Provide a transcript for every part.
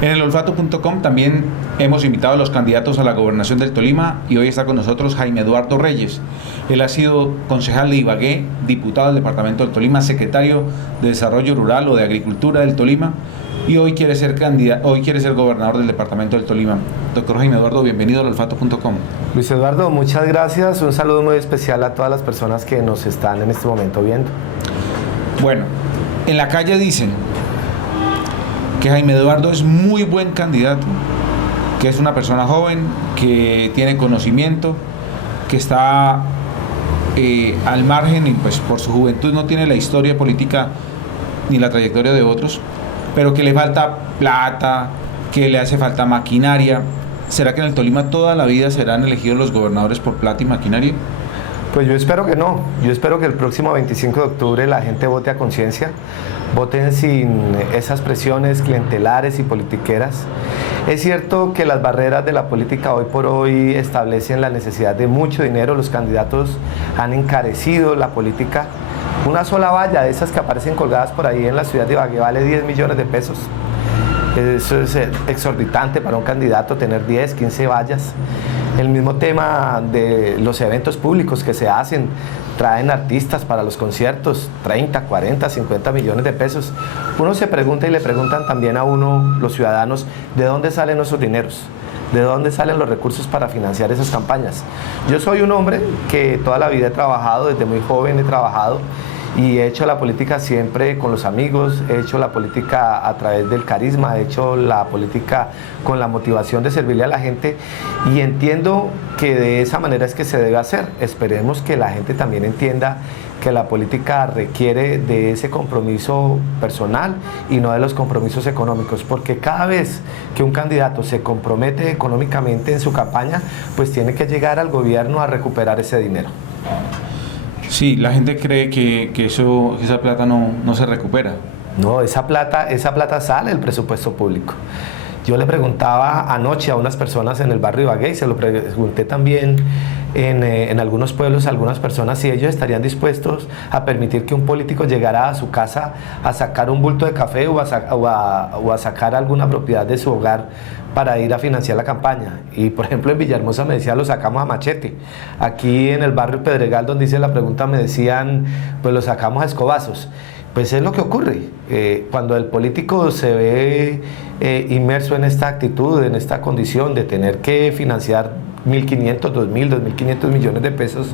En el olfato.com también hemos invitado a los candidatos a la gobernación del Tolima y hoy está con nosotros Jaime Eduardo Reyes. Él ha sido concejal de Ibagué, diputado del departamento del Tolima, secretario de Desarrollo Rural o de Agricultura del Tolima y hoy quiere ser gobernador del departamento del Tolima. Doctor Jaime Eduardo, bienvenido al olfato.com. Luis Eduardo, muchas gracias. Un saludo muy especial a todas las personas que nos están en este momento viendo. Bueno, en la calle dicen que Jaime Eduardo es muy buen candidato, que es una persona joven, que tiene conocimiento, que está al margen y pues por su juventud no tiene la historia política ni la trayectoria de otros, pero que le falta plata, que le hace falta maquinaria. ¿Será que en el Tolima toda la vida serán elegidos los gobernadores por plata y maquinaria? Pues yo espero que no. Yo espero que el próximo 25 de octubre la gente vote a conciencia, voten sin esas presiones clientelares y politiqueras. Es cierto que las barreras de la política hoy por hoy establecen la necesidad de mucho dinero. Los candidatos han encarecido la política. Una sola valla de esas que aparecen colgadas por ahí en la ciudad de Ibagué vale 10 millones de pesos. Eso es exorbitante para un candidato tener 10, 15 vallas. El mismo tema de los eventos públicos que se hacen, traen artistas para los conciertos, 30, 40, 50 millones de pesos. Uno se pregunta y le preguntan también a uno, los ciudadanos, ¿de dónde salen esos dineros? ¿De dónde salen los recursos para financiar esas campañas? Yo soy un hombre que toda la vida he trabajado, desde muy joven he trabajado, y he hecho la política siempre con los amigos, he hecho la política a través del carisma, he hecho la política con la motivación de servirle a la gente y entiendo que de esa manera es que se debe hacer. Esperemos que la gente también entienda que la política requiere de ese compromiso personal y no de los compromisos económicos, porque cada vez que un candidato se compromete económicamente en su campaña, pues tiene que llegar al gobierno a recuperar ese dinero. Sí, la gente cree que esa plata no se recupera. No, esa plata sale del presupuesto público. Yo le preguntaba anoche a unas personas en el barrio Ibagué y se lo pregunté también en algunos pueblos a algunas personas si ellos estarían dispuestos a permitir que un político llegara a su casa a sacar un bulto de café o a sacar alguna propiedad de su hogar para ir a financiar la campaña. Y por ejemplo en Villahermosa me decía, lo sacamos a machete. Aquí en el barrio Pedregal, donde hice la pregunta, me decían, pues lo sacamos a escobazos. Pues es lo que ocurre cuando el político se ve inmerso en esta actitud, en esta condición de tener que financiar 1.500, 2.000, 2.500 millones de pesos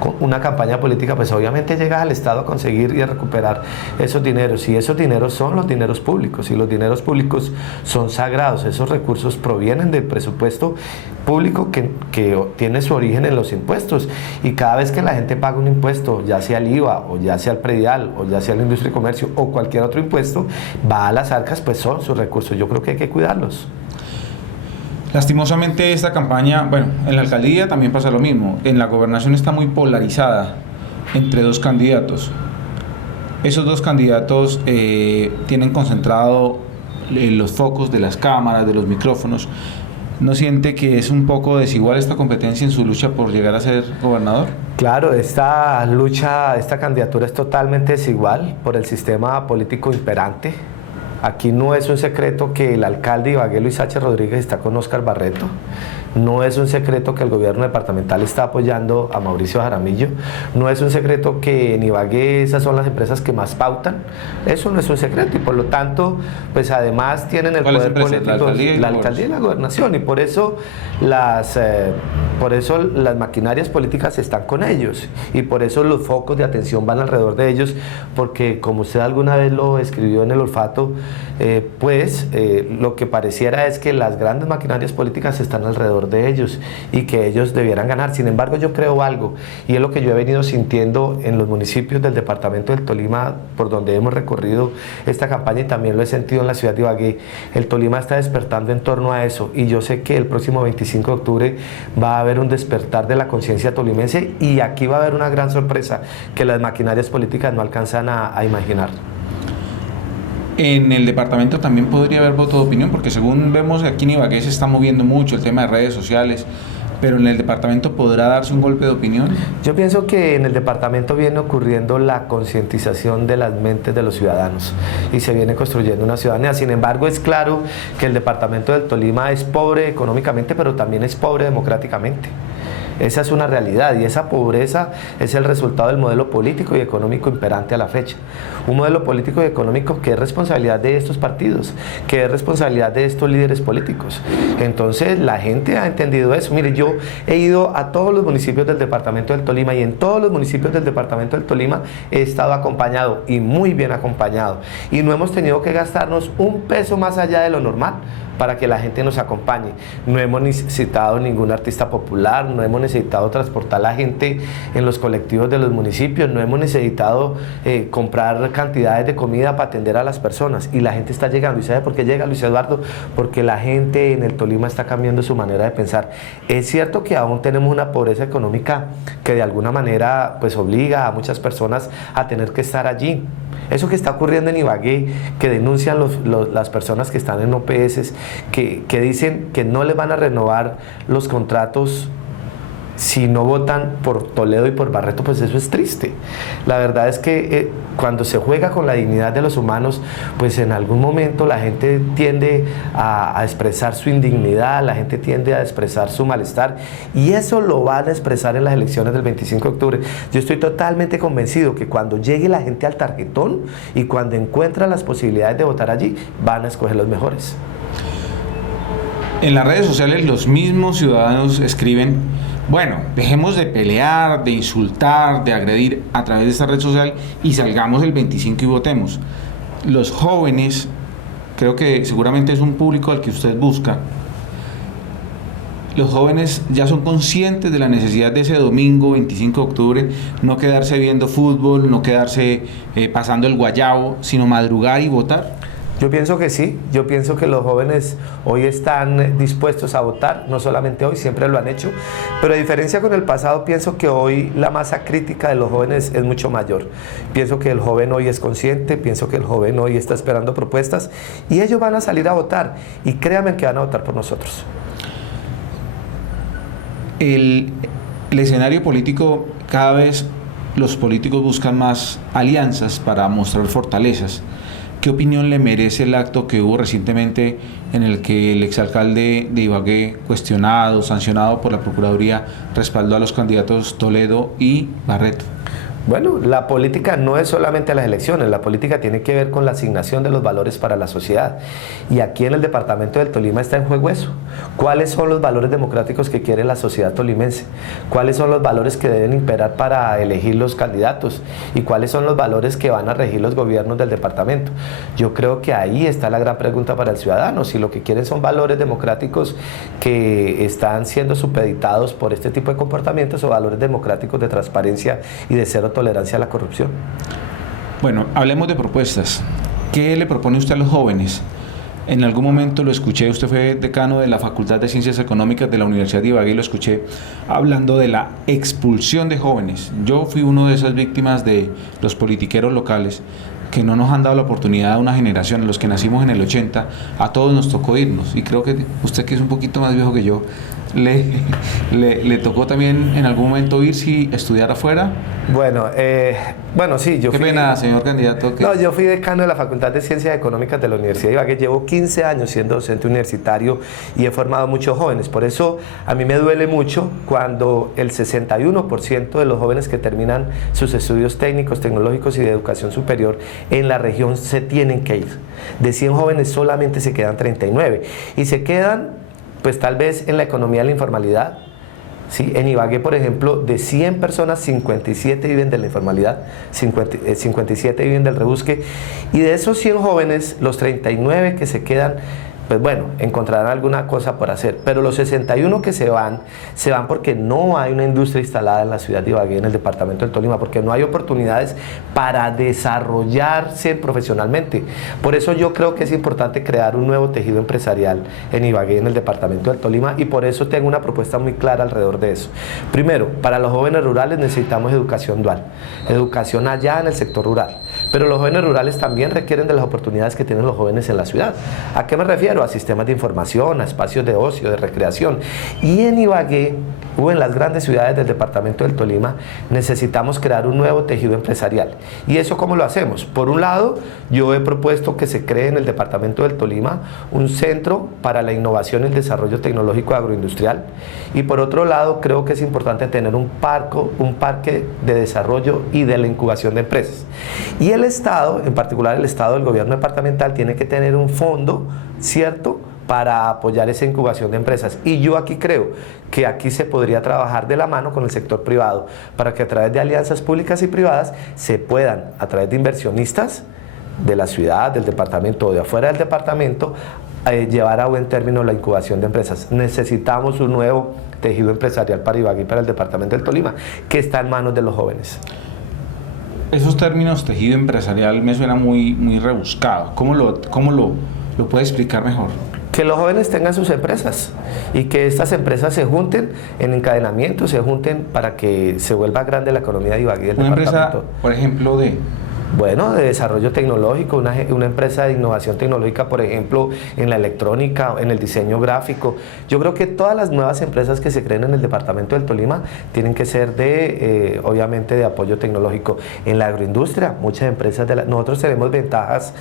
con una campaña política, pues obviamente llega al Estado a conseguir y a recuperar esos dineros, y esos dineros son los dineros públicos, y los dineros públicos son sagrados. Esos recursos provienen del presupuesto público que tiene su origen en los impuestos, y cada vez que la gente paga un impuesto, ya sea el IVA, o ya sea el predial, o ya sea la industria y comercio, o cualquier otro impuesto, va a las arcas, pues son sus recursos. Yo creo que hay que cuidarlos. Lastimosamente esta campaña, bueno, en la alcaldía también pasa lo mismo. En la gobernación está muy polarizada entre dos candidatos. Esos dos candidatos tienen concentrado los focos de las cámaras, de los micrófonos. ¿No siente que es un poco desigual esta competencia en su lucha por llegar a ser gobernador? Claro, esta candidatura es totalmente desigual por el sistema político imperante. Aquí no es un secreto que el alcalde de Ibagué, Luis H. Rodríguez, está con Óscar Barreto. No es un secreto que el gobierno departamental está apoyando a Mauricio Jaramillo. No es un secreto que en Ibagué esas son las empresas que más pautan. Eso no es un secreto, y por lo tanto, pues además tienen el poder político, la alcaldía y la gobernación, y por eso las maquinarias políticas están con ellos, y por eso los focos de atención van alrededor de ellos, porque como usted alguna vez lo escribió en el olfato, lo que pareciera es que las grandes maquinarias políticas están alrededor de ellos y que ellos debieran ganar. Sin embargo, yo creo algo, y es lo que yo he venido sintiendo en los municipios del departamento del Tolima por donde hemos recorrido esta campaña, y también lo he sentido en la ciudad de Ibagué. El Tolima está despertando en torno a eso, y yo sé que el próximo 25 de octubre va a haber un despertar de la conciencia tolimense, y aquí va a haber una gran sorpresa que las maquinarias políticas no alcanzan a imaginar. En el departamento también podría haber voto de opinión, porque según vemos aquí en Ibagué se está moviendo mucho el tema de redes sociales, pero en el departamento podrá darse un golpe de opinión. Yo pienso que en el departamento viene ocurriendo la concientización de las mentes de los ciudadanos y se viene construyendo una ciudadanía. Sin embargo, es claro que el departamento del Tolima es pobre económicamente, pero también es pobre democráticamente. Esa es una realidad y esa pobreza es el resultado del modelo político y económico imperante a la fecha. Un modelo político y económico que es responsabilidad de estos partidos, que es responsabilidad de estos líderes políticos. Entonces la gente ha entendido eso. Mire, yo he ido a todos los municipios del departamento del Tolima y en todos los municipios del departamento del Tolima he estado acompañado y muy bien acompañado. Y no hemos tenido que gastarnos un peso más allá de lo normal para que la gente nos acompañe. No hemos necesitado ningún artista popular, no hemos necesitado transportar a la gente en los colectivos de los municipios, no hemos necesitado comprar cantidades de comida para atender a las personas y la gente está llegando. ¿Y sabe por qué llega, Luis Eduardo? Porque la gente en el Tolima está cambiando su manera de pensar. Es cierto que aún tenemos una pobreza económica que de alguna manera pues obliga a muchas personas a tener que estar allí. Eso que está ocurriendo en Ibagué, que denuncian las personas que están en OPS, que dicen que no les van a renovar los contratos si no votan por Toledo y por Barreto, pues eso es triste. La verdad es que cuando se juega con la dignidad de los humanos, pues en algún momento la gente tiende a expresar su indignidad, la gente tiende a expresar su malestar y eso lo van a expresar en las elecciones del 25 de octubre. Yo estoy totalmente convencido que cuando llegue la gente al tarjetón y cuando encuentra las posibilidades de votar allí, van a escoger los mejores. En las redes sociales los mismos ciudadanos escriben: bueno, dejemos de pelear, de insultar, de agredir a través de esta red social y salgamos el 25 y votemos. Los jóvenes, creo que seguramente es un público al que usted busca, los jóvenes ya son conscientes de la necesidad de ese domingo 25 de octubre, no quedarse viendo fútbol, no quedarse pasando el guayabo, sino madrugar y votar. Yo pienso que sí, yo pienso que los jóvenes hoy están dispuestos a votar, no solamente hoy, siempre lo han hecho, pero a diferencia con el pasado, pienso que hoy la masa crítica de los jóvenes es mucho mayor. Pienso que el joven hoy es consciente, pienso que el joven hoy está esperando propuestas y ellos van a salir a votar y créanme que van a votar por nosotros. El escenario político, cada vez los políticos buscan más alianzas para mostrar fortalezas. ¿Qué opinión le merece el acto que hubo recientemente en el que el exalcalde de Ibagué, cuestionado, sancionado por la Procuraduría, respaldó a los candidatos Toledo y Barreto? Bueno, la política no es solamente las elecciones, la política tiene que ver con la asignación de los valores para la sociedad. Y aquí en el departamento del Tolima está en juego eso. ¿Cuáles son los valores democráticos que quiere la sociedad tolimense? ¿Cuáles son los valores que deben imperar para elegir los candidatos? ¿Y cuáles son los valores que van a regir los gobiernos del departamento? Yo creo que ahí está la gran pregunta para el ciudadano. Si lo que quieren son valores democráticos que están siendo supeditados por este tipo de comportamientos o valores democráticos de transparencia y de cero tolerancia a la corrupción. Bueno, hablemos de propuestas. ¿Qué le propone usted a los jóvenes? En algún momento lo escuché, usted fue decano de la Facultad de Ciencias Económicas de la Universidad de Ibagué y lo escuché hablando de la expulsión de jóvenes. Yo fui uno de esas víctimas de los politiqueros locales que no nos han dado la oportunidad a una generación, los que nacimos en el 80, a todos nos tocó irnos. Y creo que usted, que es un poquito más viejo que yo, le tocó también en algún momento irse y estudiar afuera. Bueno, sí, yo Qué fui... pena, señor candidato. No, yo fui decano de la Facultad de Ciencias Económicas de la Universidad de Ibagué. Llevo 15 años siendo docente universitario y he formado muchos jóvenes. Por eso a mí me duele mucho cuando el 61% de los jóvenes que terminan sus estudios técnicos, tecnológicos y de educación superior en la región se tienen que ir. De 100 jóvenes solamente se quedan 39 y se quedan pues tal vez en la economía de la informalidad. ¿Sí? En Ibagué, por ejemplo, de 100 personas, 57 viven de la informalidad, 57 viven del rebusque, y de esos 100 jóvenes, los 39 que se quedan, pues bueno, encontrarán alguna cosa por hacer, pero los 61 que se van porque no hay una industria instalada en la ciudad de Ibagué, en el departamento del Tolima, porque no hay oportunidades para desarrollarse profesionalmente. Por eso yo creo que es importante crear un nuevo tejido empresarial en Ibagué, en el departamento del Tolima, y por eso tengo una propuesta muy clara alrededor de eso. Primero, para los jóvenes rurales necesitamos educación dual, educación allá en el sector rural, pero los jóvenes rurales también requieren de las oportunidades que tienen los jóvenes en la ciudad. ¿A qué me refiero? A sistemas de información, a espacios de ocio, de recreación. Y en Ibagué, o en las grandes ciudades del departamento del Tolima, necesitamos crear un nuevo tejido empresarial. ¿Y eso cómo lo hacemos? Por un lado, yo he propuesto que se cree en el departamento del Tolima un centro para la innovación y el desarrollo tecnológico agroindustrial. Y por otro lado, creo que es importante tener un parque de desarrollo y de la incubación de empresas. Y el Estado, en particular el Estado, el gobierno departamental, tiene que tener un fondo, ¿cierto?, para apoyar esa incubación de empresas. Y yo aquí creo que aquí se podría trabajar de la mano con el sector privado para que a través de alianzas públicas y privadas se puedan, a través de inversionistas de la ciudad, del departamento o de afuera del departamento, llevar a buen término la incubación de empresas. Necesitamos un nuevo tejido empresarial para Ibagué y para el departamento del Tolima, que está en manos de los jóvenes. Esos términos, tejido empresarial, me suena muy rebuscado. ¿Cómo lo puede explicar mejor? Que los jóvenes tengan sus empresas y que estas empresas se junten en encadenamiento, se junten para que se vuelva grande la economía de Ibagué y del departamento. Una empresa, por ejemplo, Bueno, de desarrollo tecnológico, una empresa de innovación tecnológica, por ejemplo, en la electrónica, en el diseño gráfico. Yo creo que todas las nuevas empresas que se creen en el departamento del Tolima tienen que ser obviamente, de apoyo tecnológico. En la agroindustria, muchas empresas, nosotros tenemos ventajas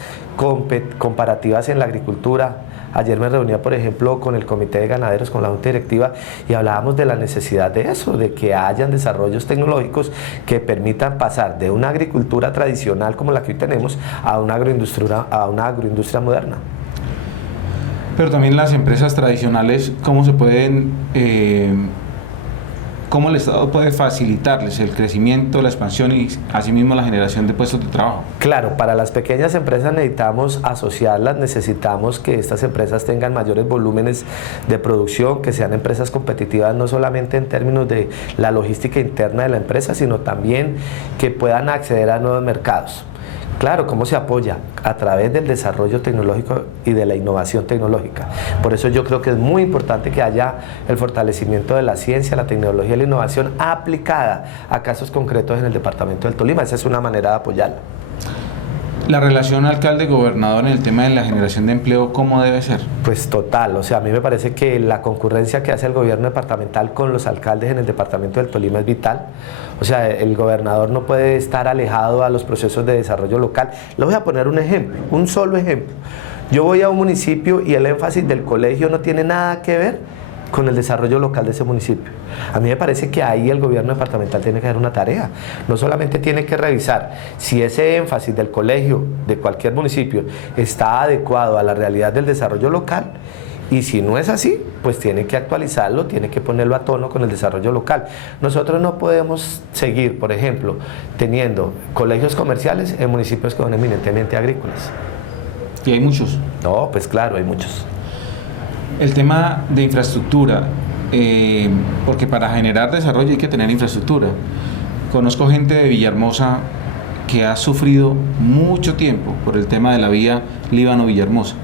comparativas en la agricultura. Ayer me reunía, por ejemplo, con el Comité de Ganaderos, con la Junta Directiva, y hablábamos de la necesidad de eso, de que hayan desarrollos tecnológicos que permitan pasar de una agricultura tradicional como la que hoy tenemos a una agroindustria moderna. Pero también las empresas tradicionales, ¿cómo se pueden, cómo el Estado puede facilitarles el crecimiento, la expansión y asimismo la generación de puestos de trabajo? Claro, para las pequeñas empresas necesitamos asociarlas, necesitamos que estas empresas tengan mayores volúmenes de producción, que sean empresas competitivas no solamente en términos de la logística interna de la empresa, sino también que puedan acceder a nuevos mercados. Claro, ¿cómo se apoya? A través del desarrollo tecnológico y de la innovación tecnológica. Por eso yo creo que es muy importante que haya el fortalecimiento de la ciencia, la tecnología y la innovación aplicada a casos concretos en el departamento del Tolima. Esa es una manera de apoyarla. La relación alcalde-gobernador en el tema de la generación de empleo, ¿cómo debe ser? Pues total, o sea, a mí me parece que la concurrencia que hace el gobierno departamental con los alcaldes en el departamento del Tolima es vital. O sea, el gobernador no puede estar alejado a los procesos de desarrollo local. Le voy a poner un ejemplo, un solo ejemplo. Yo voy a un municipio y el énfasis del colegio no tiene nada que ver con el desarrollo local de ese municipio. A mí me parece que ahí el gobierno departamental tiene que hacer una tarea. No solamente tiene que revisar si ese énfasis del colegio de cualquier municipio está adecuado a la realidad del desarrollo local, y si no es así, pues tiene que actualizarlo, tiene que ponerlo a tono con el desarrollo local. Nosotros no podemos seguir, por ejemplo, teniendo colegios comerciales en municipios que son eminentemente agrícolas. ¿Y hay muchos? No, pues claro, hay muchos. El tema de infraestructura, porque para generar desarrollo hay que tener infraestructura. Conozco gente de Villahermosa que ha sufrido mucho tiempo por el tema de la vía Líbano-Villahermosa.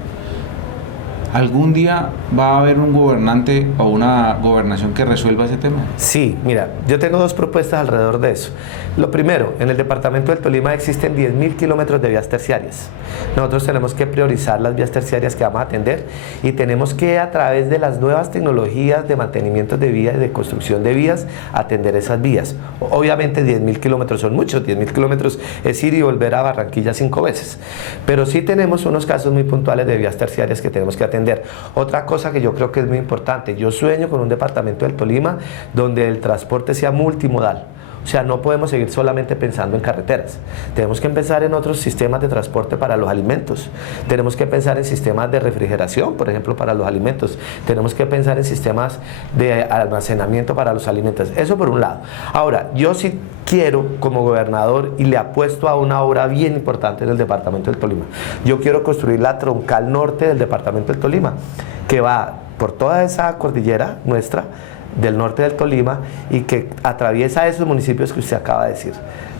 ¿Algún día va a haber un gobernante o una gobernación que resuelva ese tema? Sí, mira, yo tengo dos propuestas alrededor de eso. Lo primero, en el departamento del Tolima existen 10.000 kilómetros de vías terciarias. Nosotros tenemos que priorizar las vías terciarias que vamos a atender y tenemos que, a través de las nuevas tecnologías de mantenimiento de vías y de construcción de vías, atender esas vías. Obviamente 10.000 kilómetros son muchos, 10.000 kilómetros es ir y volver a Barranquilla 5 veces. Pero sí tenemos unos casos muy puntuales de vías terciarias que tenemos que atender. Otra cosa que yo creo que es muy importante, yo sueño con un departamento del Tolima donde el transporte sea multimodal. O sea, no podemos seguir solamente pensando en carreteras. Tenemos que pensar en otros sistemas de transporte para los alimentos. Tenemos que pensar en sistemas de refrigeración, por ejemplo, para los alimentos. Tenemos que pensar en sistemas de almacenamiento para los alimentos. Eso por un lado. Ahora, yo sí quiero, como gobernador, y le apuesto a una obra bien importante en el departamento del Tolima. Yo quiero construir la troncal norte del departamento del Tolima, que va por toda esa cordillera nuestra, del norte del Tolima, y que atraviesa esos municipios que usted acaba de decir.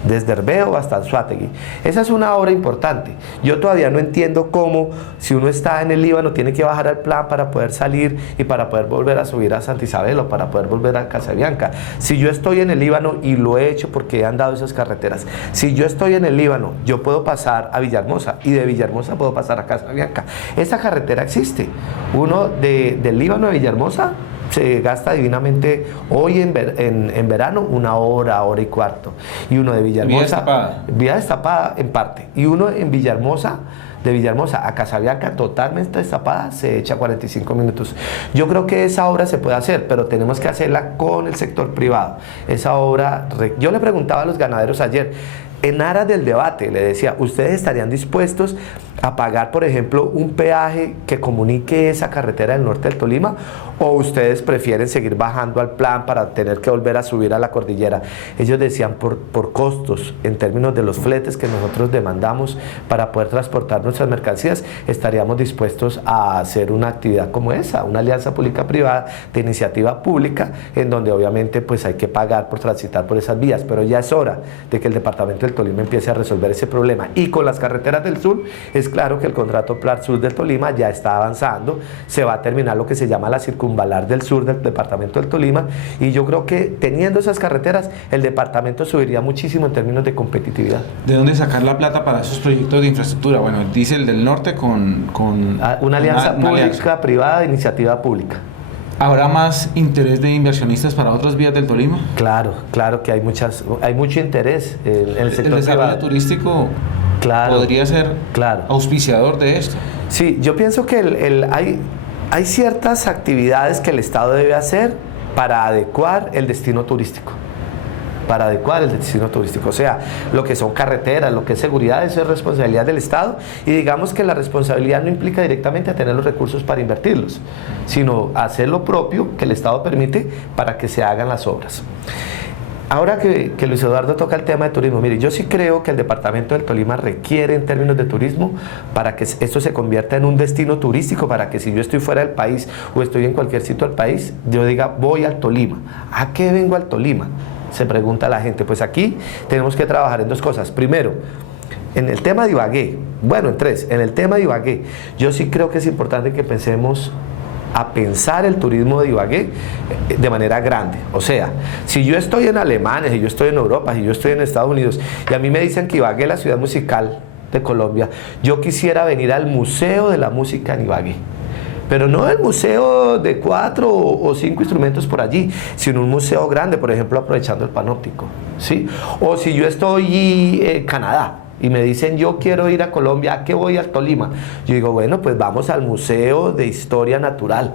desde Herbeo hasta Anzoátegui. Esa es una obra importante. Yo todavía no entiendo cómo, si uno está en el Líbano, tiene que bajar al plan para poder salir y para poder volver a subir a Santa Isabel o para poder volver a Casabianca. Si yo estoy en el Líbano, y lo he hecho porque he andado esas carreteras, si yo estoy en el Líbano, yo puedo pasar a Villahermosa y de Villahermosa puedo pasar a Casabianca. Esa carretera existe. Uno del Líbano a Villahermosa se gasta divinamente hoy en verano 1 hora, hora y cuarto. Y uno de Villahermosa, vía destapada en parte. Y uno en Villahermosa, de Villahermosa a Casabianca totalmente destapada, se echa 45 minutos. Yo creo que esa obra se puede hacer, pero tenemos que hacerla con el sector privado. Esa obra, yo le preguntaba a los ganaderos ayer, en aras del debate, le decía, ¿ustedes estarían dispuestos a pagar, por ejemplo, un peaje que comunique esa carretera del norte del Tolima? ¿O ustedes prefieren seguir bajando al plan para tener que volver a subir a la cordillera? Ellos decían por costos, en términos de los fletes que nosotros demandamos para poder transportar nuestras mercancías, estaríamos dispuestos a hacer una actividad como esa, una alianza pública-privada de iniciativa pública, en donde obviamente pues hay que pagar por transitar por esas vías, pero ya es hora de que el departamento del Tolima empiece a resolver ese problema. Y con las carreteras del sur, es claro que el contrato Plan Sur del Tolima ya está avanzando, se va a terminar lo que se llama la circunvalar del sur del departamento del Tolima, y yo creo que teniendo esas carreteras, el departamento subiría muchísimo en términos de competitividad. ¿De dónde sacar la plata para esos proyectos de infraestructura? Bueno, dice el del norte con una alianza pública-privada de iniciativa pública. ¿Habrá más interés de inversionistas para otras vías del Tolima? Claro, claro que hay mucho interés en el sector el desarrollo privado. turístico, claro, podría ser auspiciador de esto. Sí, yo pienso que hay ciertas actividades que el Estado debe hacer para adecuar el destino turístico. O sea, lo que son carreteras, lo que es seguridad, eso es responsabilidad del Estado, y digamos que la responsabilidad no implica directamente a tener los recursos para invertirlos, sino hacer lo propio que el Estado permite para que se hagan las obras. Ahora que Luis Eduardo toca el tema de turismo, mire, yo sí creo que el departamento del Tolima requiere en términos de turismo para que esto se convierta en un destino turístico, para que si yo estoy fuera del país o estoy en cualquier sitio del país, yo diga, voy al Tolima. ¿A qué vengo al Tolima?, se pregunta la gente. Pues aquí tenemos que trabajar en 2 cosas. Primero, en el tema de Ibagué, en 3, en el tema de Ibagué, yo sí creo que es importante que pensemos a pensar el turismo de Ibagué de manera grande. O sea, si yo estoy en Alemania, si yo estoy en Europa, si yo estoy en Estados Unidos, y a mí me dicen que Ibagué es la ciudad musical de Colombia, yo quisiera venir al Museo de la Música en Ibagué. Pero no el museo de 4 o 5 instrumentos por allí, sino un museo grande, por ejemplo, aprovechando el panóptico, ¿sí? O si yo estoy en Canadá y me dicen, yo quiero ir a Colombia, ¿a qué voy? Al Tolima. Yo digo, bueno, pues vamos al Museo de Historia Natural,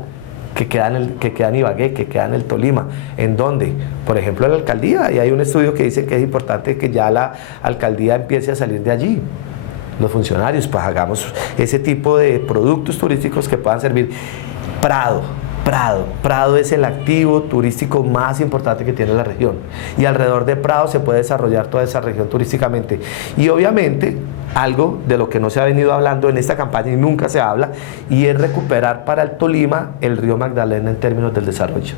que queda en Ibagué, que queda en el Tolima. ¿En dónde? Por ejemplo, en la alcaldía. Y hay un estudio que dice que es importante que ya la alcaldía empiece a salir de allí. Los funcionarios, pues hagamos ese tipo de productos turísticos que puedan servir. Prado es el activo turístico más importante que tiene la región, y alrededor de Prado se puede desarrollar toda esa región turísticamente. Y obviamente algo de lo que no se ha venido hablando en esta campaña y nunca se habla, y es recuperar para el Tolima el río Magdalena en términos del desarrollo.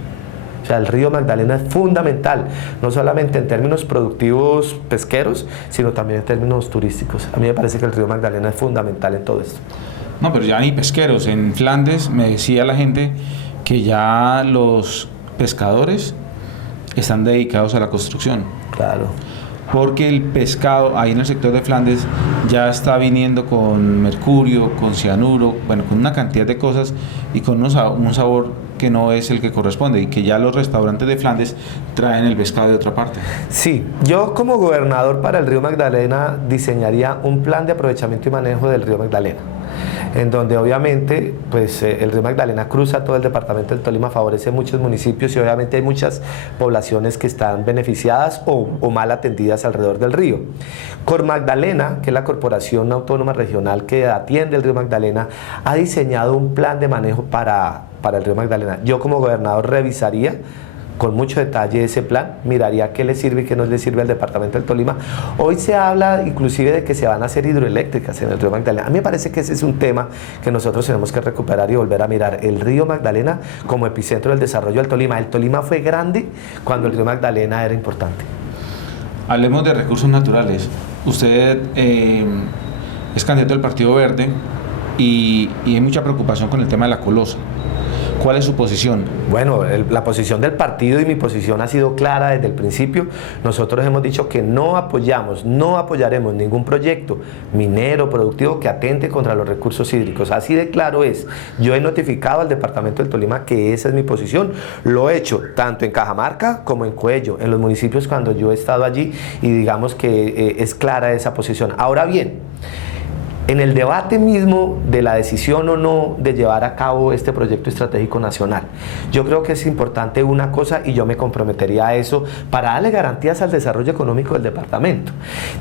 O sea, el río Magdalena es fundamental, no solamente en términos productivos pesqueros, sino también en términos turísticos. A mí me parece que el río Magdalena es fundamental en todo esto. No, pero ya ni pesqueros. En Flandes me decía la gente que ya los pescadores están dedicados a la construcción. Claro. Porque el pescado ahí en el sector de Flandes ya está viniendo con mercurio, con cianuro, con una cantidad de cosas y con un sabor que no es el que corresponde, y que ya los restaurantes de Flandes traen el pescado de otra parte. Sí, yo como gobernador para el río Magdalena diseñaría un plan de aprovechamiento y manejo del río Magdalena, en donde obviamente pues el río Magdalena cruza todo el departamento del Tolima, favorece muchos municipios y obviamente hay muchas poblaciones que están beneficiadas o mal atendidas alrededor del río. Cormagdalena, que es la Corporación Autónoma Regional que atiende el río Magdalena, ha diseñado un plan de manejo para el río Magdalena. Yo como gobernador revisaría con mucho detalle ese plan, miraría qué le sirve y qué no le sirve al departamento del Tolima. Hoy se habla inclusive de que se van a hacer hidroeléctricas en el río Magdalena. A mí me parece que ese es un tema que nosotros tenemos que recuperar y volver a mirar. El río Magdalena como epicentro del desarrollo del Tolima. El Tolima fue grande cuando el río Magdalena era importante. Hablemos de recursos naturales. Usted es candidato del Partido Verde y hay mucha preocupación con el tema de la colosa. ¿Cuál es su posición? Bueno, la posición del partido y mi posición ha sido clara desde el principio. Nosotros hemos dicho que no apoyaremos ningún proyecto minero, productivo que atente contra los recursos hídricos. Así de claro es. Yo he notificado al departamento del Tolima que esa es mi posición. Lo he hecho tanto en Cajamarca como en Coello, en los municipios cuando yo he estado allí, y digamos que es clara esa posición. Ahora bien, en el debate mismo de la decisión o no de llevar a cabo este proyecto estratégico nacional, yo creo que es importante una cosa, y yo me comprometería a eso para darle garantías al desarrollo económico del departamento.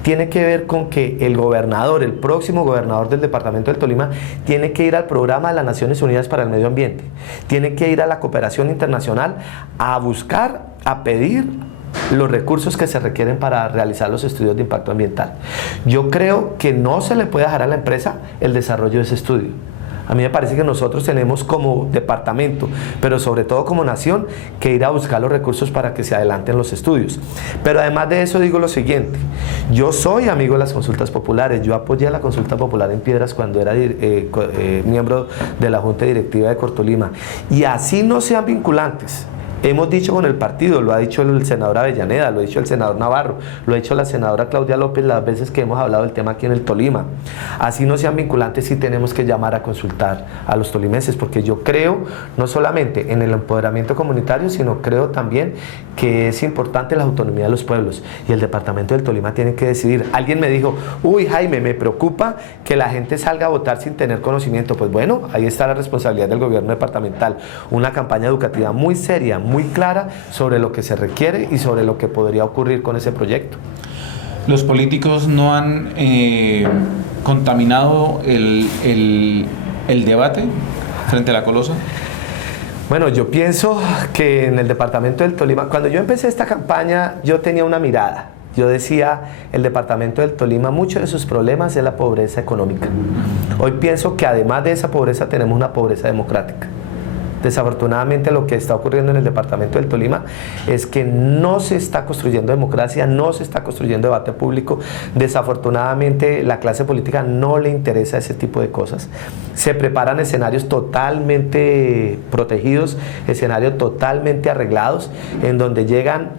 Tiene que ver con que el gobernador, el próximo gobernador del departamento del Tolima, tiene que ir al programa de las Naciones Unidas para el Medio Ambiente, tiene que ir a la cooperación internacional a buscar, a pedir los recursos que se requieren para realizar los estudios de impacto ambiental. Yo creo que no se le puede dejar a la empresa el desarrollo de ese estudio. A mí me parece que nosotros tenemos como departamento, pero sobre todo como nación, que ir a buscar los recursos para que se adelanten los estudios. Pero además de eso digo lo siguiente: yo soy amigo de las consultas populares. Yo apoyé a la consulta popular en Piedras cuando era miembro de la Junta Directiva de Cortolima, y así no sean vinculantes. Hemos dicho con el partido, lo ha dicho el senador Avellaneda, lo ha dicho el senador Navarro, lo ha dicho la senadora Claudia López las veces que hemos hablado del tema aquí en el Tolima. Así no sean vinculantes, sí tenemos que llamar a consultar a los tolimenses, porque yo creo no solamente en el empoderamiento comunitario, sino creo también que es importante la autonomía de los pueblos, y el departamento del Tolima tiene que decidir. Alguien me dijo: uy, Jaime, me preocupa que la gente salga a votar sin tener conocimiento. Pues bueno, ahí está la responsabilidad del gobierno departamental, una campaña educativa muy seria, muy clara sobre lo que se requiere y sobre lo que podría ocurrir con ese proyecto. Los políticos no han contaminado el debate frente a la colosa. Bueno, yo pienso que en el departamento del Tolima, cuando yo empecé esta campaña, yo tenía una mirada. Yo decía, el departamento del Tolima, muchos de sus problemas es la pobreza económica. Hoy pienso que además de esa pobreza tenemos una pobreza democrática. Desafortunadamente lo que está ocurriendo en el departamento del Tolima es que no se está construyendo democracia, no se está construyendo debate público. Desafortunadamente la clase política no le interesa ese tipo de cosas. Se preparan escenarios totalmente protegidos, escenarios totalmente arreglados, en donde llegan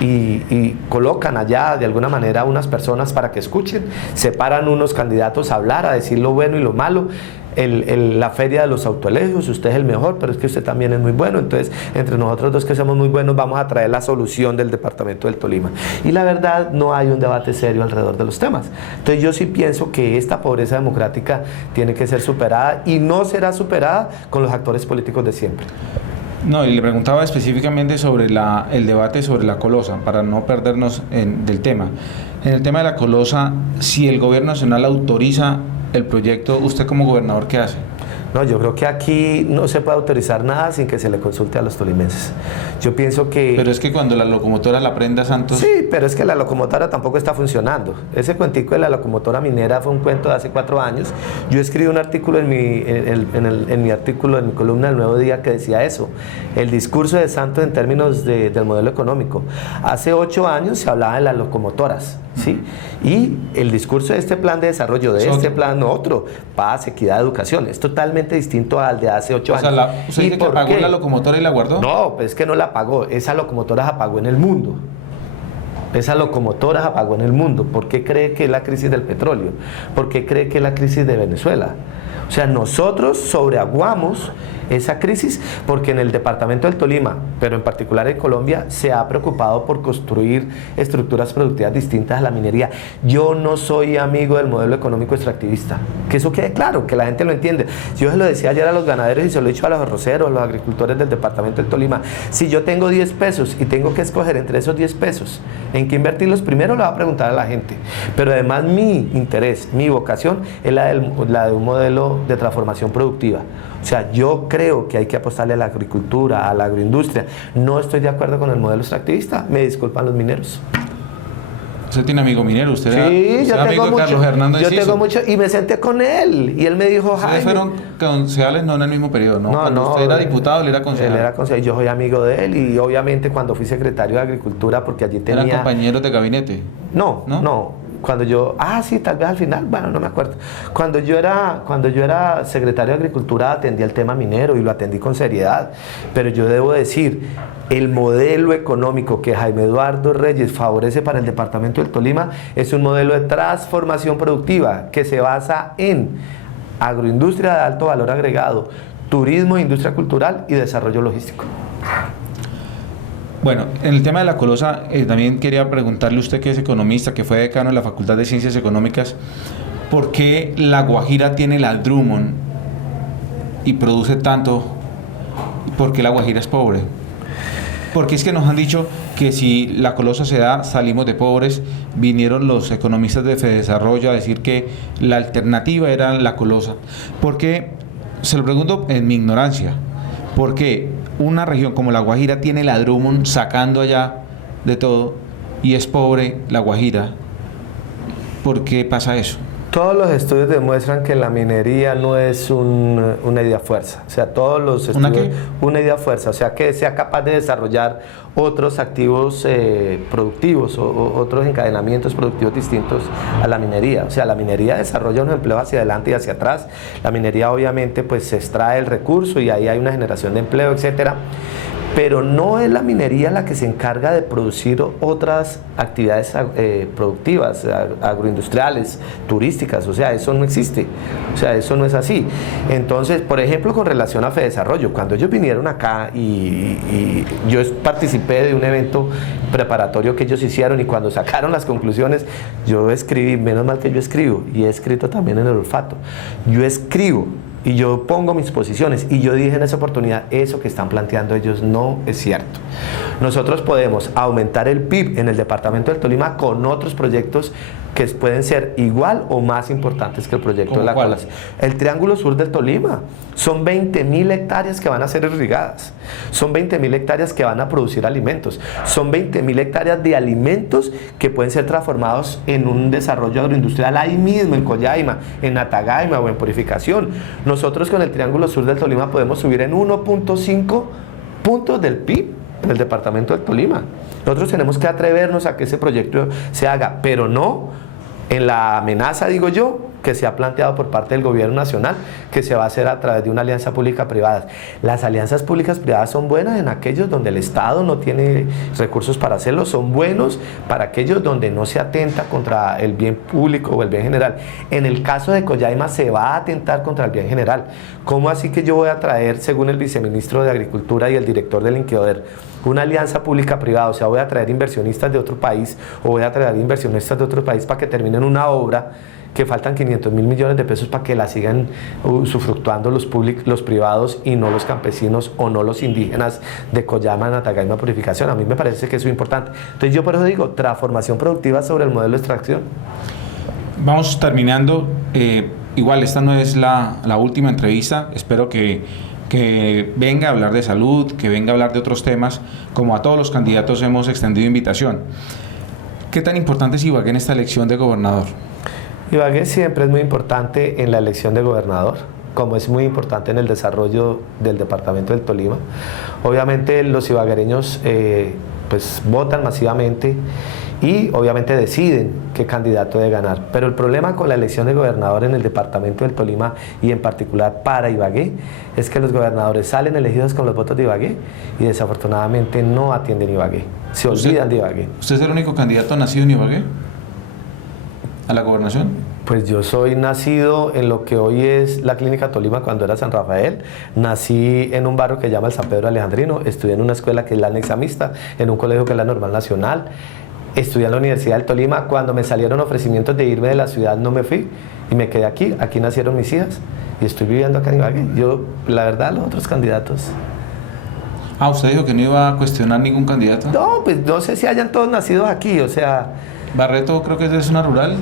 y colocan allá de alguna manera unas personas para que escuchen, separan unos candidatos a hablar, a decir lo bueno y lo malo. La feria de los autoelogios: usted es el mejor, pero es que usted también es muy bueno. Entonces, entre nosotros dos que somos muy buenos, vamos a traer la solución del departamento del Tolima. Y la verdad, no hay un debate serio alrededor de los temas. Entonces, yo sí pienso que esta pobreza democrática tiene que ser superada, y no será superada con los actores políticos de siempre. No, y le preguntaba específicamente sobre el debate sobre la colosa, para no perdernos del tema. En el tema de la colosa, si el gobierno nacional autoriza el proyecto, ¿usted como gobernador qué hace? No, yo creo que aquí no se puede autorizar nada sin que se le consulte a los tolimenses. Yo pienso que... Pero es que cuando la locomotora la prenda Santos... Sí, pero es que la locomotora tampoco está funcionando. Ese cuentico de la locomotora minera fue un cuento de hace 4 años. Yo escribí un artículo en mi artículo, en mi columna del Nuevo Día, que decía eso. El discurso de Santos en términos del modelo económico. Hace 8 años se hablaba de las locomotoras, ¿sí? Y el discurso de este plan de desarrollo, de este plan otro, paz, equidad, educación, es totalmente distinto al de hace 8 años. ¿Usted dice que apagó la locomotora y la guardó? No, pues es que no la apagó. Esa locomotora se apagó en el mundo. Esa locomotora se apagó en el mundo. ¿Por qué cree que es la crisis del petróleo? ¿Por qué cree que es la crisis de Venezuela? O sea, nosotros sobreaguamos esa crisis porque en el departamento del Tolima, pero en particular en Colombia, se ha preocupado por construir estructuras productivas distintas a la minería. Yo no soy amigo del modelo económico extractivista, que eso quede claro, que la gente lo entiende. Yo se lo decía ayer a los ganaderos y se lo he dicho a los arroceros, a los agricultores del departamento del Tolima: si yo tengo 10 pesos y tengo que escoger entre esos 10 pesos en qué invertirlos, primero lo voy a preguntar a la gente, pero además mi interés, mi vocación es la de un modelo de transformación productiva. O sea, yo creo que hay que apostarle a la agricultura, a la agroindustria. No estoy de acuerdo con el modelo extractivista. Me disculpan los mineros. Usted tiene amigo minero, usted Sí, yo es amigo de Carlos Hernando yo Enciso. tengo mucho, y me senté con él, y él me dijo, Ustedes Jaime... fueron concejales no en el mismo periodo, ¿no? Cuando usted era diputado, él era concejal. Él era concejal, yo soy amigo de él, y obviamente cuando fui secretario de Agricultura, porque allí tenía... ¿Eran compañeros de gabinete? No. Cuando yo, sí, tal vez al final, bueno, no me acuerdo. Cuando yo era secretario de Agricultura atendí el tema minero y lo atendí con seriedad, pero yo debo decir, el modelo económico que Jaime Eduardo Reyes favorece para el departamento del Tolima es un modelo de transformación productiva que se basa en agroindustria de alto valor agregado, turismo, industria cultural y desarrollo logístico. Bueno, en el tema de la colosa, también quería preguntarle a usted, que es economista, que fue decano en la Facultad de Ciencias Económicas, ¿por qué la Guajira tiene la Drummond y produce tanto? ¿Por qué la Guajira es pobre? Porque es que nos han dicho que si la colosa se da, salimos de pobres. Vinieron los economistas de Fedesarrollo a decir que la alternativa era la colosa. ¿Por qué? Se lo pregunto en mi ignorancia. ¿Por qué una región como la Guajira tiene la Drummond sacando allá de todo y es pobre la Guajira? ¿Por qué pasa eso? Todos los estudios demuestran que la minería no es una idea fuerza. O sea, todos los estudios... ¿Una qué? Una idea fuerza. O sea, que sea capaz de desarrollar otros activos productivos o otros encadenamientos productivos distintos a la minería. O sea, la minería desarrolla un empleo hacia adelante y hacia atrás. La minería obviamente pues se extrae el recurso y ahí hay una generación de empleo, etcétera. Pero no es la minería la que se encarga de producir otras actividades productivas, agroindustriales, turísticas, o sea, eso no existe, o sea, eso no es así. Entonces, por ejemplo, con relación a Fedesarrollo, cuando ellos vinieron acá y yo participé de un evento preparatorio que ellos hicieron y cuando sacaron las conclusiones, yo escribí, menos mal que yo escribo, y he escrito también en el olfato, yo escribo, y yo pongo mis posiciones y yo dije en esa oportunidad, eso que están planteando ellos no es cierto. Nosotros podemos aumentar el PIB en el departamento del Tolima con otros proyectos que pueden ser igual o más importantes que el proyecto de la colosa. El Triángulo Sur del Tolima, son 20.000 hectáreas que van a ser irrigadas, son 20.000 hectáreas que van a producir alimentos, son 20.000 hectáreas de alimentos que pueden ser transformados en un desarrollo agroindustrial ahí mismo, en Collaima, en Atagaima o en Purificación. Nosotros con el Triángulo Sur del Tolima podemos subir en 1.5 puntos del PIB en el departamento del Tolima. Nosotros tenemos que atrevernos a que ese proyecto se haga, pero no en la amenaza, digo yo, que se ha planteado por parte del gobierno nacional, que se va a hacer a través de una alianza pública-privada. Las alianzas públicas-privadas son buenas en aquellos donde el Estado no tiene recursos para hacerlo, son buenos para aquellos donde no se atenta contra el bien público o el bien general. En el caso de Collaima se va a atentar contra el bien general. ¿Cómo así que yo voy a traer, según el viceministro de Agricultura y el director del Inquioder, una alianza pública-privada? O sea, voy a traer inversionistas de otro país o voy a traer inversionistas de otro país para que terminen una obra que faltan 500.000 millones de pesos para que la sigan usufructuando los privados y no los campesinos o no los indígenas de Collaima, Atagaima, Purificación. A mí me parece que eso es importante. Entonces yo por eso digo, transformación productiva sobre el modelo de extracción. Vamos terminando. Igual esta no es la última entrevista. Espero que venga a hablar de salud, que venga a hablar de otros temas. Como a todos los candidatos hemos extendido invitación. ¿Qué tan importante es Ibagué en esta elección de gobernador? Ibagué siempre es muy importante en la elección de gobernador, como es muy importante en el desarrollo del departamento del Tolima. Obviamente los ibaguereños pues votan masivamente y obviamente deciden qué candidato debe ganar. Pero el problema con la elección de gobernador en el departamento del Tolima y en particular para Ibagué es que los gobernadores salen elegidos con los votos de Ibagué y desafortunadamente no atienden Ibagué, se olvidan de Ibagué. ¿Usted es el único candidato nacido en Ibagué a la gobernación? Pues yo soy nacido en lo que hoy es la Clínica Tolima cuando era San Rafael. Nací en un barrio que se llama el San Pedro Alejandrino, estudié en una escuela que es la Anexa Mixta, en un colegio que es la Normal Nacional. Estudié en la Universidad del Tolima. Cuando me salieron ofrecimientos de irme de la ciudad no me fui y me quedé aquí. Aquí nacieron mis hijas y estoy viviendo acá en Ibagué. Yo, la verdad, los otros candidatos... ¿Usted dijo que no iba a cuestionar ningún candidato? No, pues no sé si hayan todos nacidos aquí, o sea... Barreto creo que es de zona rural.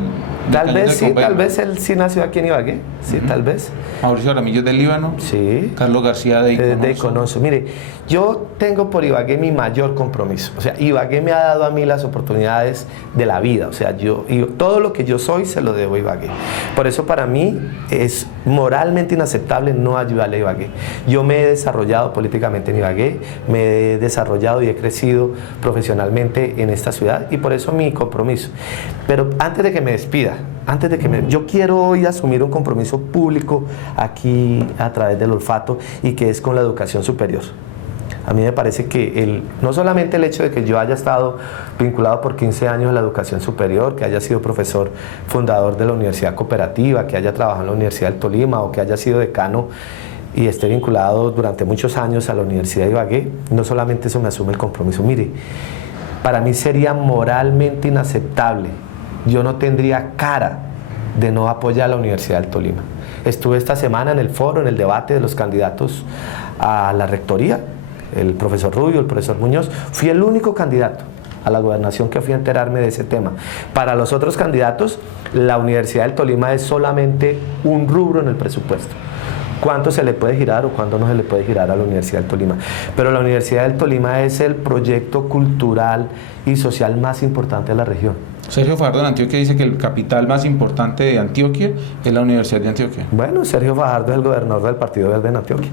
Tal vez sí, tal vez él sí nació aquí en Ibagué, sí, tal vez. Mauricio Aramillo es del Líbano. Sí. Carlos García de Iconoso. Mire, yo tengo por Ibagué mi mayor compromiso. O sea, Ibagué me ha dado a mí las oportunidades de la vida. O sea, todo lo que yo soy se lo debo a Ibagué. Por eso para mí es moralmente inaceptable no ayudarle a Ibagué. Yo me he desarrollado políticamente en Ibagué, me he desarrollado y he crecido profesionalmente en esta ciudad y por eso mi compromiso. Pero antes de que me despida, yo quiero hoy asumir un compromiso público aquí a través del olfato y que es con la educación superior. A mí me parece que no solamente el hecho de que yo haya estado vinculado por 15 años a la educación superior, que haya sido profesor fundador de la Universidad Cooperativa, que haya trabajado en la Universidad del Tolima o que haya sido decano y esté vinculado durante muchos años a la Universidad de Ibagué, no solamente eso me asume el compromiso. Mire, para mí sería moralmente inaceptable, yo no tendría cara de no apoyar a la Universidad del Tolima. Estuve esta semana en el foro, en el debate de los candidatos a la rectoría, el profesor Rubio, el profesor Muñoz. Fui el único candidato a la gobernación que fui a enterarme de ese tema. Para los otros candidatos, la Universidad del Tolima es solamente un rubro en el presupuesto. Cuánto se le puede girar o cuánto no se le puede girar a la Universidad del Tolima. Pero la Universidad del Tolima es el proyecto cultural y social más importante de la región. Sergio Fajardo de Antioquia dice que el capital más importante de Antioquia es la Universidad de Antioquia. Bueno, Sergio Fajardo es el gobernador del Partido Verde en Antioquia.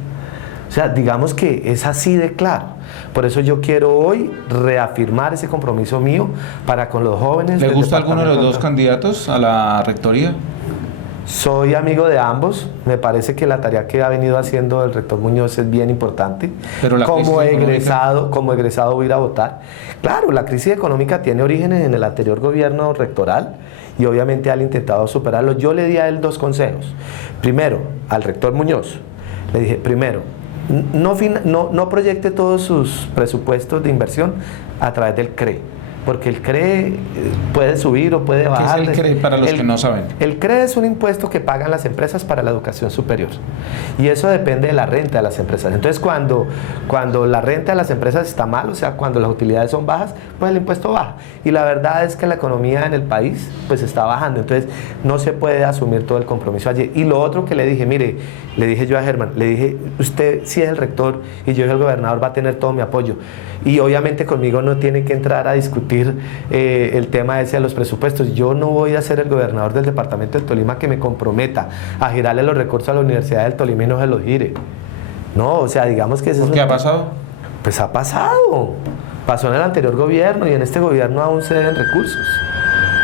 O sea, digamos que es así de claro. Por eso yo quiero hoy reafirmar ese compromiso mío para con los jóvenes. ¿Le gusta alguno de los dos candidatos a la rectoría? Soy amigo de ambos, me parece que la tarea que ha venido haciendo el rector Muñoz es bien importante. Pero como egresado voy a ir a votar. Claro, la crisis económica tiene orígenes en el anterior gobierno rectoral y obviamente él ha intentado superarlo. Yo le di a él dos consejos. Primero, al rector Muñoz, le dije, primero, no proyecte todos sus presupuestos de inversión a través del CRE. Porque el CRE puede subir o puede bajar. ¿Qué es el CRE para los que no saben? El CRE es un impuesto que pagan las empresas para la educación superior. Y eso depende de la renta de las empresas. Entonces, cuando la renta de las empresas está mal, o sea, cuando las utilidades son bajas, pues el impuesto baja. Y la verdad es que la economía en el país pues está bajando. Entonces, no se puede asumir todo el compromiso allí. Y lo otro que le dije, mire, le dije yo a Germán, le dije, usted si es el rector y yo soy el gobernador, va a tener todo mi apoyo. Y obviamente conmigo no tiene que entrar a discutir el tema ese de los presupuestos. Yo no voy a ser el gobernador del departamento del Tolima que me comprometa a girarle los recursos a la Universidad del Tolima y no se los gire. No, o sea, digamos que eso ¿Qué ha pasado? Pues ha pasado. Pasó en el anterior gobierno y en este gobierno aún se deben recursos.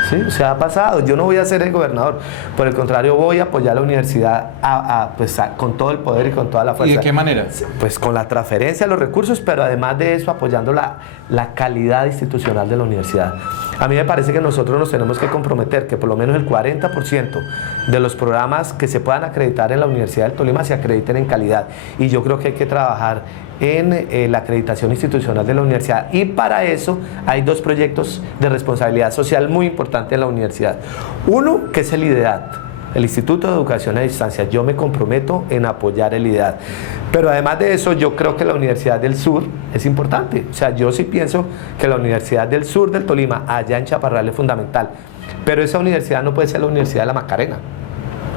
Sí, o sea, ha pasado. Yo no voy a ser el gobernador. Por el contrario, voy a apoyar a la universidad con todo el poder y con toda la fuerza. ¿Y de qué manera? Pues con la transferencia de los recursos, pero además de eso apoyando la calidad institucional de la universidad. A mí me parece que nosotros nos tenemos que comprometer que por lo menos el 40% de los programas que se puedan acreditar en la Universidad del Tolima se acrediten en calidad. Y yo creo que hay que trabajar en la acreditación institucional de la universidad. Y para eso hay dos proyectos de responsabilidad social muy importantes en la universidad. Uno, que es el IDEAT, el Instituto de Educación a Distancia. Yo me comprometo en apoyar el IDEAT. Pero además de eso, yo creo que la Universidad del Sur es importante. O sea, yo sí pienso que la Universidad del Sur del Tolima, allá en Chaparral, es fundamental. Pero esa universidad no puede ser la Universidad de la Macarena.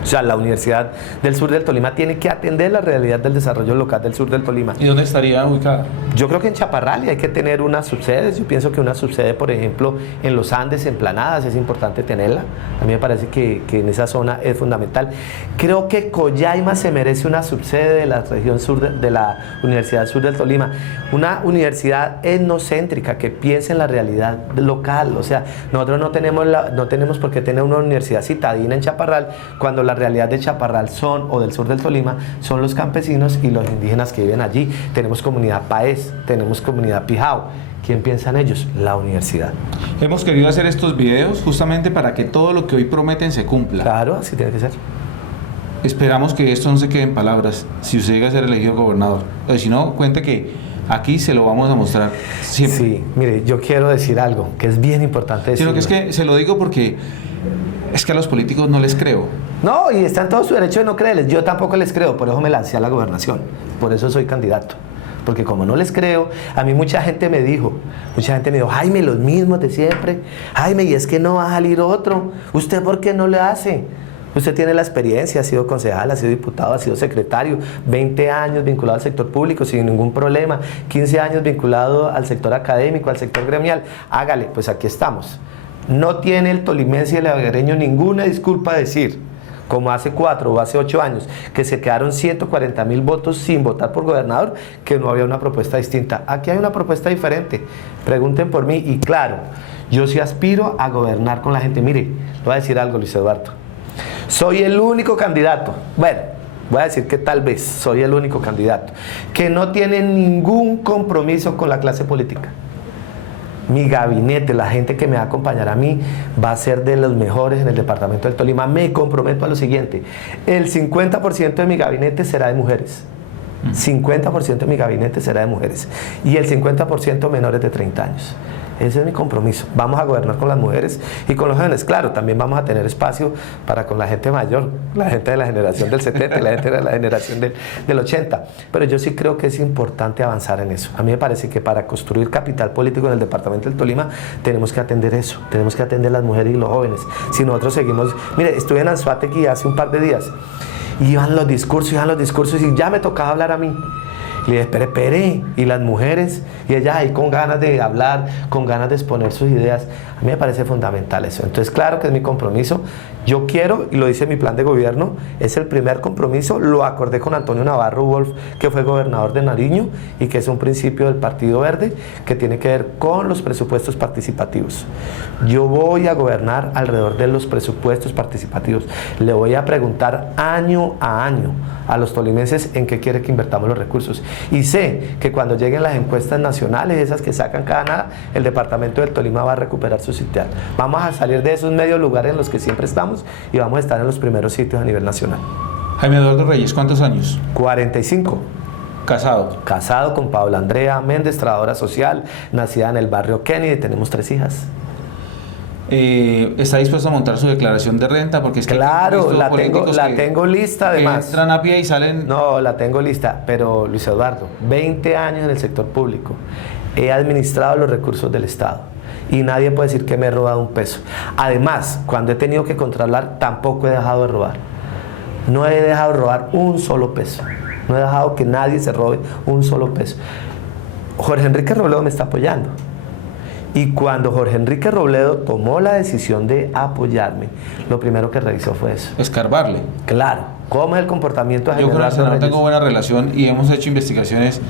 O sea, la Universidad del Sur del Tolima tiene que atender la realidad del desarrollo local del sur del Tolima. ¿Y dónde estaría ubicada? Yo creo que en Chaparral, y hay que tener unas subsedes. Yo pienso que una subsede, por ejemplo, en los Andes, en Planadas, es importante tenerla. A mí me parece que en esa zona es fundamental. Creo que Collaima se merece una subsede de la región sur de la Universidad del Sur del Tolima. Una universidad etnocéntrica que piense en la realidad local. O sea, nosotros no tenemos por qué tener una universidad citadina en Chaparral cuando la realidad de Chaparral o del sur del Tolima son los campesinos y los indígenas que viven allí. Tenemos comunidad Paez, tenemos comunidad Pijao. ¿Quién piensa en ellos? La universidad. Hemos querido hacer estos videos justamente para que todo lo que hoy prometen se cumpla. Claro, así tiene que ser. Esperamos que esto no se quede en palabras si usted llega a ser elegido gobernador. Si no, cuente que aquí se lo vamos a mostrar siempre. Sí, mire, yo quiero decir algo que es bien importante decir. Sino que es que se lo digo porque es que a los políticos no les creo. No, y está en todo su derecho de no creerles. Yo tampoco les creo, por eso me lancé a la gobernación. Por eso soy candidato. Porque como no les creo, a mí mucha gente me dijo, Jaime, los mismos de siempre. Jaime, y es que no va a salir otro. ¿Usted por qué no le hace? Usted tiene la experiencia, ha sido concejal, ha sido diputado, ha sido secretario, 20 años vinculado al sector público sin ningún problema, 15 años vinculado al sector académico, al sector gremial. Hágale, pues aquí estamos. No tiene el tolimense y el ibaguereño ninguna disculpa a decir, como hace 4 o hace 8 años, que se quedaron 140.000 votos sin votar por gobernador, que no había una propuesta distinta. Aquí hay una propuesta diferente. Pregunten por mí y claro, yo sí aspiro a gobernar con la gente. Mire, le voy a decir algo, Luis Eduardo. Soy el único candidato, bueno, voy a decir que tal vez soy el único candidato, que no tiene ningún compromiso con la clase política. Mi gabinete, la gente que me va a acompañar a mí, va a ser de los mejores en el departamento del Tolima. Me comprometo a lo siguiente, el 50% de mi gabinete será de mujeres. 50% de mi gabinete será de mujeres y el 50% menores de 30 años. Ese es mi compromiso. Vamos a gobernar con las mujeres y con los jóvenes. Claro, también vamos a tener espacio para con la gente mayor, la gente de la generación del 70 y la gente de la generación del 80. Pero yo sí creo que es importante avanzar en eso. A mí me parece que para construir capital político en el departamento del Tolima tenemos que atender eso, tenemos que atender las mujeres y los jóvenes. Si nosotros seguimos... Mire, estuve en Anzoátegui hace un par de días y iban los discursos y ya me tocaba hablar a mí. Y le dije, espere, y las mujeres, y ellas ahí con ganas de hablar, con ganas de exponer sus ideas. A mí me parece fundamental eso. Entonces, claro que es mi compromiso. Yo quiero, y lo dice mi plan de gobierno, es el primer compromiso, lo acordé con Antonio Navarro Wolf, que fue gobernador de Nariño, y que es un principio del Partido Verde, que tiene que ver con los presupuestos participativos. Yo voy a gobernar alrededor de los presupuestos participativos. Le voy a preguntar año a año a los tolimenses en qué quiere que invertamos los recursos. Y sé que cuando lleguen las encuestas nacionales, esas que sacan cada nada, el departamento del Tolima va a recuperar su sitial. Vamos a salir de esos medios lugares en los que siempre estamos y vamos a estar en los primeros sitios a nivel nacional. Jaime Eduardo Reyes, ¿cuántos años? 45. Casado. Casado con Paula Andrea Méndez, trabajadora social, nacida en el barrio Kennedy, tenemos 3 hijas. ¿Está dispuesto a montar su declaración de renta? Porque es que claro, la tengo lista además. Entran a pie y salen... No, la tengo lista, pero Luis Eduardo, 20 años en el sector público, he administrado los recursos del Estado y nadie puede decir que me he robado un peso. Además, cuando he tenido que controlar, tampoco he dejado de robar. No he dejado de robar un solo peso. No he dejado que nadie se robe un solo peso. Jorge Enrique Robledo me está apoyando. Y cuando Jorge Enrique Robledo tomó la decisión de apoyarme, lo primero que revisó fue eso. Escarbarle. Claro. ¿Cómo es el comportamiento de Jaime Yo con el Eduardo senador Reyes? tengo buena relación y hemos hecho investigaciones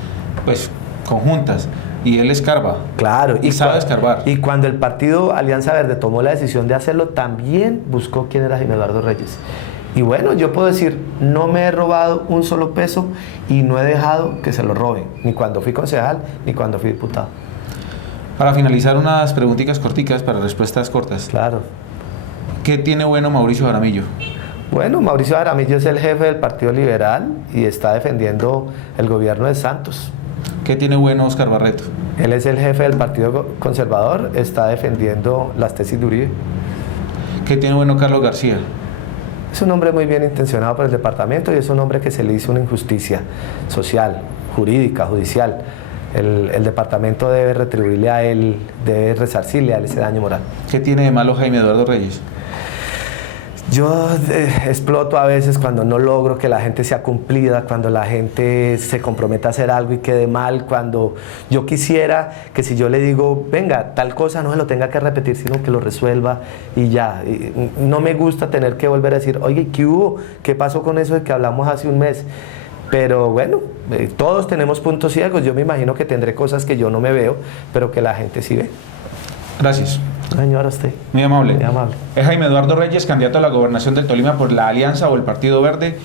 pues conjuntas y él escarba. Claro. Y sabe escarbar. Y cuando el partido Alianza Verde tomó la decisión de hacerlo, también buscó quién era Jaime Eduardo Reyes. Y bueno, yo puedo decir, no me he robado un solo peso y no he dejado que se lo roben, ni cuando fui concejal, ni cuando fui diputado. Para finalizar, unas preguntitas corticas para respuestas cortas. Claro. ¿Qué tiene bueno Mauricio Jaramillo? Bueno, Mauricio Jaramillo es el jefe del Partido Liberal y está defendiendo el gobierno de Santos. ¿Qué tiene bueno Óscar Barreto? Él es el jefe del Partido Conservador, está defendiendo las tesis de Uribe. ¿Qué tiene bueno Carlos García? Es un hombre muy bien intencionado por el departamento y es un hombre que se le hizo una injusticia social, jurídica, judicial. El departamento debe retribuirle a él, debe resarcirle a él ese daño moral. ¿Qué tiene de malo Jaime Eduardo Reyes? Yo exploto a veces cuando no logro que la gente sea cumplida, cuando la gente se comprometa a hacer algo y quede mal, cuando yo quisiera que si yo le digo, venga, tal cosa no se lo tenga que repetir, sino que lo resuelva y ya. Y no me gusta tener que volver a decir, oye, ¿qué hubo? ¿Qué pasó con eso de que hablamos hace un mes? Pero bueno, todos tenemos puntos ciegos. Yo me imagino que tendré cosas que yo no me veo, pero que la gente sí ve. Gracias. Señora, usted. Muy amable. Muy amable. Es Jaime Eduardo Reyes, candidato a la gobernación del Tolima por la Alianza o el Partido Verde.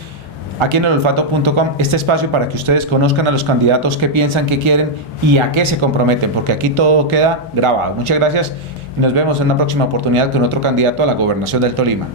Aquí en elolfato.com, este espacio para que ustedes conozcan a los candidatos, qué piensan, qué quieren y a qué se comprometen, porque aquí todo queda grabado. Muchas gracias y nos vemos en una próxima oportunidad con otro candidato a la gobernación del Tolima.